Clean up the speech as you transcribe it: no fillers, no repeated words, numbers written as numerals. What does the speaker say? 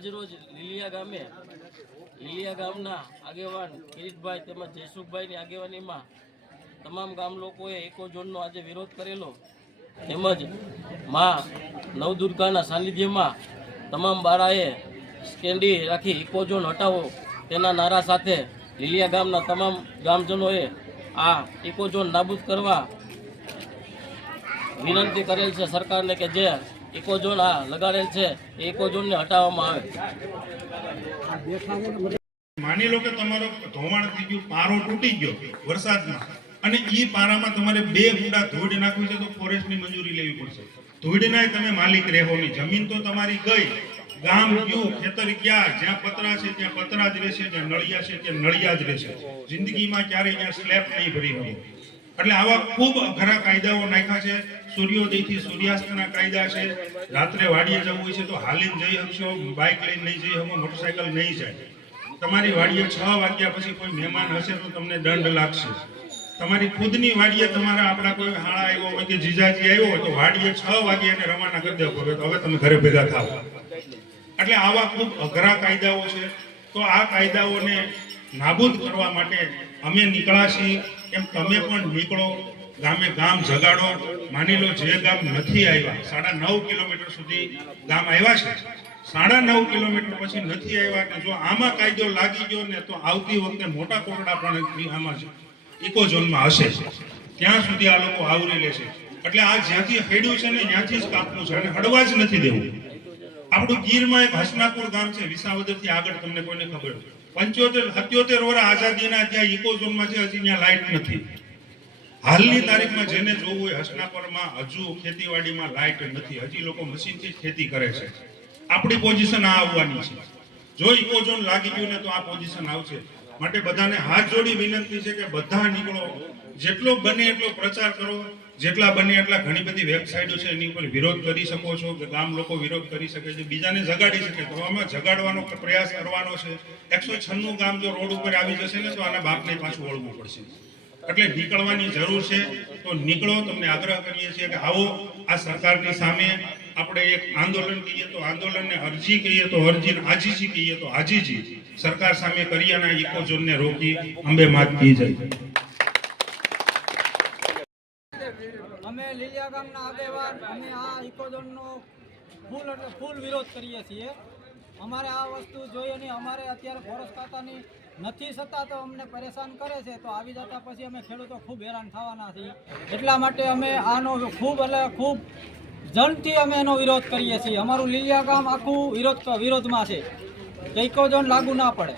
આજરોજ લીલિયા ગામના આગેવાન કિરીટભાઈ તેમજ જયસુખભાઈની આગેવાનીમાં તમામ ગામ લોકોએ ઇકો ઝોનનો આજે વિરોધ કરેલો તેમજ માં નવદુર્ગાના સાનિધ્યમાં તમામ બાળાએ સ્ટેન્ડી રાખી ઇકો ઝોન હટાવો તેના નારા સાથે લીલિયા ગામના તમામ ગામજનોએ આ ઇકો ઝોન નાબૂદ કરવા વિનંતી કરેલ છે સરકારને કે જે ઇકો ઝોન આ લગાડેલ છે એ ઇકો ઝોનને હટાવવામાં આવે। માની લો કે તમારો ધોવાણ થઈ ગયું, પારો તૂટી ગયો વરસાદમાં, અને ઈ પારામાં તમારે 2 ઊંડા ધોડ નાખવી છે તો ફોરેસ્ટની મંજૂરી લેવી પડશે। ધોડના તમે માલિક રહેવો નહીં, જમીન તો તમારી ગઈ, ગામ ગયું, ખેતર ગયા, જ્યાં પતરા છે ત્યાં પતરા જ રહેશે, જ્યાં નળિયા છે ત્યાં નળિયા જ રહેશે। જિંદગીમાં ક્યારેય ત્યાં સ્લેબ નહીં ભરી હોય। એટલે આવા ખૂબ અઘરા કાયદાઓ નાખ્યા છે। સૂર્યોદયથી સૂર્યાસ્તના કાયદા છે। રાત્રે વાડીએ જવું હોય છે તો હાલીને જઈ શકશો, બાઇક લઈને નહીં જઈ શકો, મોટરસાયકલ નહીં જાય। તમારી વાડીએ 6 વાગ્યા પછી કોઈ મહેમાન હશે તો તમને દંડ લાગશે। તમારી ખુદની વાડીએ તમારા આપણા કોઈ હાળા આવ્યો હોય કે જીજાજી આવ્યો હોય તો વાડીએ 6 વાગ્યે એને રવાના કરી દેવો પડે તો હવે તમે ઘરે ભેગા થાવ। એટલે આવા ખૂબ અઘરા કાયદાઓ છે। તો આ કાયદાઓને નાબૂદ કરવા માટે અમે નીકળ્યા છીએ, એમ તમે પણ નીકળો, ગામે ગામ જગાડો। માની લો જે ગામ નથી આવ્યા, 9.5 કિલોમીટર સુધી ગામ આવ્યા છે, 9.5 કિલોમીટર પછી નથી આવ્યા, કે જો આમાં કાયદો લાગી ગયો ને તો આવતી વખતે મોટા કોરડા પણ આમાં ઇકો ઝોનમાં હશે, ત્યાં સુધી આ લોકો આવરી લેશે। એટલે આ જ્યાંથી હેડ્યું છે ને ત્યાંથી જ કાપવું છે અને હડવા જ નથી દેવું। આપણું ગીરમાં એક હસનાપુર ગામ છે, વિસાવદરથી આગળ, તમને કોઈને ખબર 75-77 વર્ષ આઝાદીના ત્યાં ઇકો ઝોનમાં છે, હજી ત્યાં લાઇટ નથી। હાલની તારીખમાં જેને જોવું હોય હસનાપુરમાં હજુ ખેતીવાડીમાં લાઇટ નથી, હજી લોકો મશીનથી જ ખેતી કરે છે। આપણી પોઝિશન આ આવવાની છે। જો ઇકો ઝોન લાગી ગયું ને તો આ પોઝિશન આવશે। માટે બધાને હાથ જોડી વિનંતી છે કે બધા નીકળો, જેટલો બને એટલો પ્રચાર કરો, જેટલા બને એટલા। ઘણી બધી વેબસાઇટો છે એની ઉપર વિરોધ કરી શકો છો, કે ગામ લોકો વિરોધ કરી શકે છે, બીજાને જગાડી શકે, તો આમાં જગાડવાનો પ્રયાસ કરવાનો છે। 196 ગામ જો રોડ ઉપર આવી જશે ને તો આના બાપને પાછું વળવું પડશે। એટલે નીકળવાની જરૂર છે, તો નીકળો। તમને આગ્રહ કરીએ છીએ કે આવો, આ સરકારની સામે આપણે એક આંદોલન કહીએ તો આંદોલનને, અરજી કહીએ તો અરજી, આજીજી કહીએ તો આજીજી સરકાર સામે કરી અને ઇકો ઝોનને રોકી અંબે માત કી જય। અમે લીલિયા ગામના આગેવાન અમે આ ઇકો ઝોનનો ફૂલ વિરોધ કરીએ છીએ। અમારે આ વસ્તુ જોઈએ નહીં। અમારે અત્યારે ફોરેસ્ટ ખાતાની નથી સત્તા તો અમને પરેશાન કરે છે, તો આવી જતા પછી અમે ખેડૂતો ખૂબ હેરાન થવાના છીએ। એટલા માટે અમે આનો ખૂબ જનથી અમે એનો વિરોધ કરીએ છીએ। અમારું લીલિયા ગામ આખું વિરોધમાં છે કે ઇકો ઝોન લાગુ ના પડે।